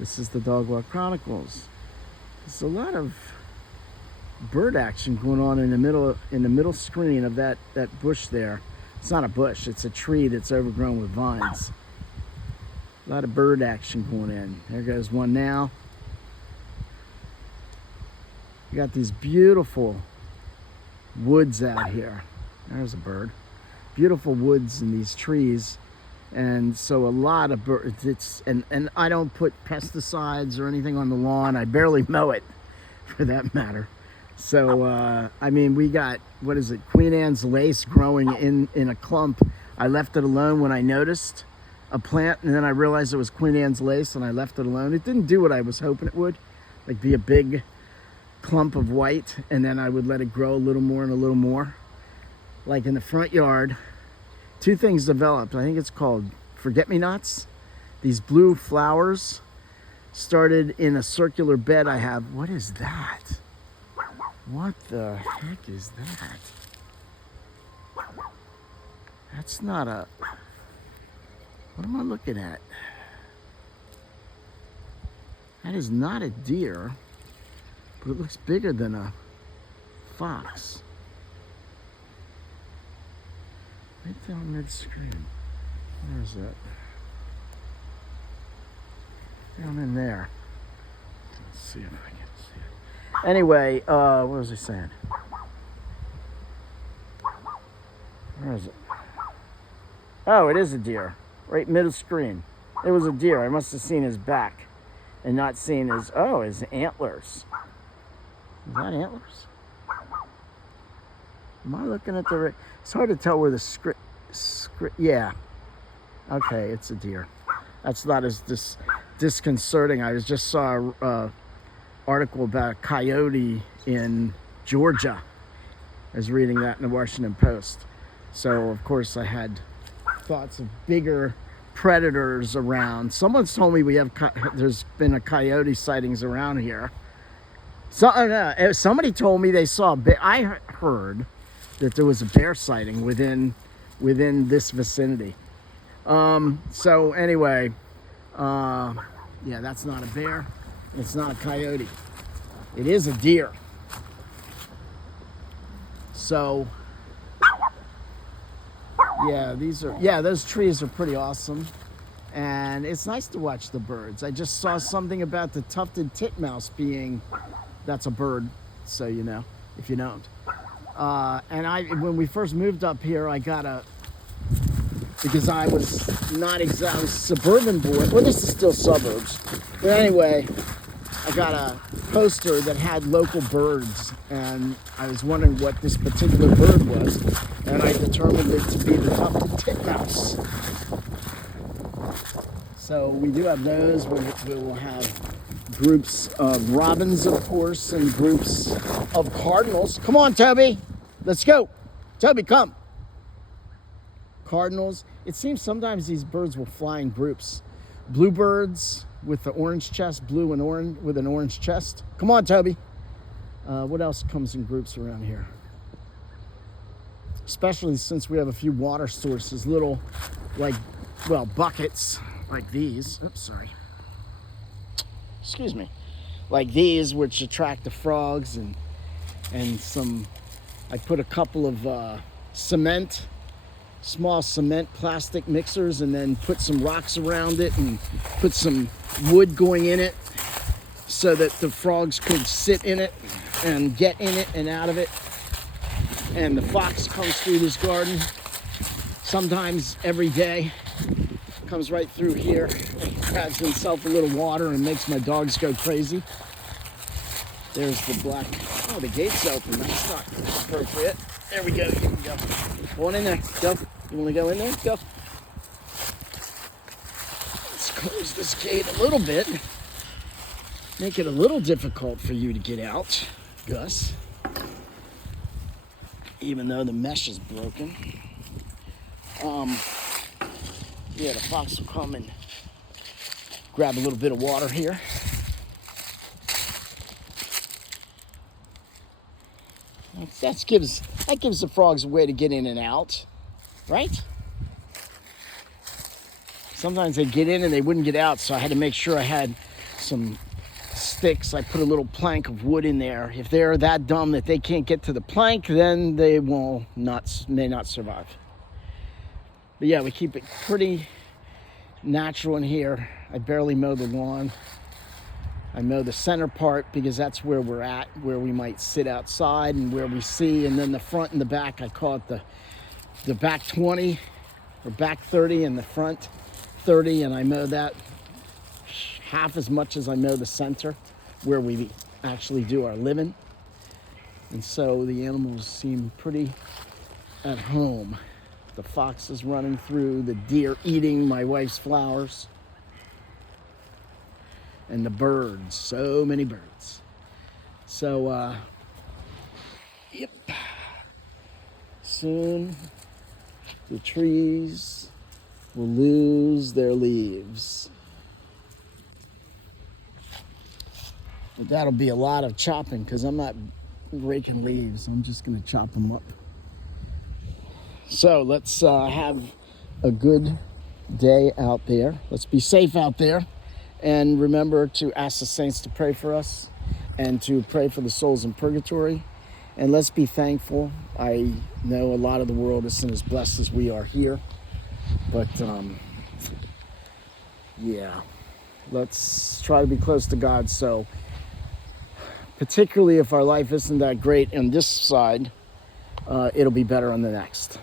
This is the Dog Walk Chronicles. There's a lot of bird action going on in the middle screen of that bush there. It's not a bush, it's a tree that's overgrown with vines. A lot of bird action going in. There goes one now. You got these beautiful woods out here. There's a bird. Beautiful woods and these trees. And so a lot of birds, and I don't put pesticides or anything on the lawn. I barely mow it, for that matter. So, I mean, we got, what is it, Queen Anne's lace growing in a clump. I left it alone when I noticed a plant, and then I realized it was Queen Anne's lace, and I left it alone. It didn't do what I was hoping it would, like be a big clump of white, and then I would let it grow a little more and a little more. Like in the front yard, two things developed. I think it's called forget-me-nots. These blue flowers started in a circular bed I have. What is that? What the heck is that? That's not a... What am I looking at? That is not a deer, but it looks bigger than a fox. Right down mid-screen. Where is that? Down in there. Let's see if I can see it. Anyway, what was I saying? Where is it? Oh, it is a deer. Right middle screen. It was a deer. I must have seen his back and not seen his antlers. Is that antlers? Am I looking at the... It's hard to tell where the script... Yeah. Okay, it's a deer. That's not as disconcerting. I just saw a article about a coyote in Georgia. I was reading that in the Washington Post. So, of course, I had thoughts of bigger predators around. Someone's told me there's been a coyote sightings around here. Somebody told me they saw a bear. I heard that there was a bear sighting within this vicinity. So anyway, yeah, that's not a bear. It's not a coyote. It is a deer. So yeah, those trees are pretty awesome. And it's nice to watch the birds. I just saw something about the tufted titmouse that's a bird, so you know, if you don't. And when we first moved up here, because I was not exactly suburban boy. Well, this is still suburbs. But anyway, I got a poster that had local birds, and I was wondering what this particular bird was, and I determined it to be the tufted titmouse. So we do have those. We will have groups of robins, of course, and groups of cardinals. Come on, Toby. Let's go. Toby, come. Cardinals. It seems sometimes these birds will fly in groups. Bluebirds with the orange chest, blue and orange with an orange chest. Come on, Toby. What else comes in groups around here? Especially since we have a few water sources, little, buckets like these. Oops, sorry. Excuse me. Like these, which attract the frogs, and some. I put a couple of small cement plastic mixers, and then put some rocks around it and put some wood going in it so that the frogs could sit in it and get in it and out of it. And the fox comes through this garden sometimes every day, comes right through here, grabs himself a little water and makes my dogs go crazy. There's the black. Oh, the gate's open. That's not appropriate. There we go. Here we go. Go on in there. Go. You want to go in there? Go. Let's close this gate a little bit. Make it a little difficult for you to get out, Gus. Even though the mesh is broken. Yeah, the fox will come and grab a little bit of water here. That gives the frogs a way to get in and out, right? Sometimes they get in and they wouldn't get out, so I had to make sure I had some sticks. I put a little plank of wood in there. If they're that dumb that they can't get to the plank, then they may not survive. But yeah, we keep it pretty natural in here. I barely mow the lawn. I mow the center part because that's where we're at, where we might sit outside and where we see. And then the front and the back, I call it the back 20 or back 30 and the front 30. And I mow that half as much as I mow the center where we actually do our living. And so the animals seem pretty at home. The fox is running through, the deer eating my wife's flowers. And the birds, so many birds. So, yep. Soon the trees will lose their leaves. But that'll be a lot of chopping because I'm not raking leaves. I'm just gonna chop them up. So let's have a good day out there. Let's be safe out there. And remember to ask the saints to pray for us and to pray for the souls in purgatory. And let's be thankful. I know a lot of the world isn't as blessed as we are here. But, yeah, let's try to be close to God. So, particularly if our life isn't that great on this side, it'll be better on the next.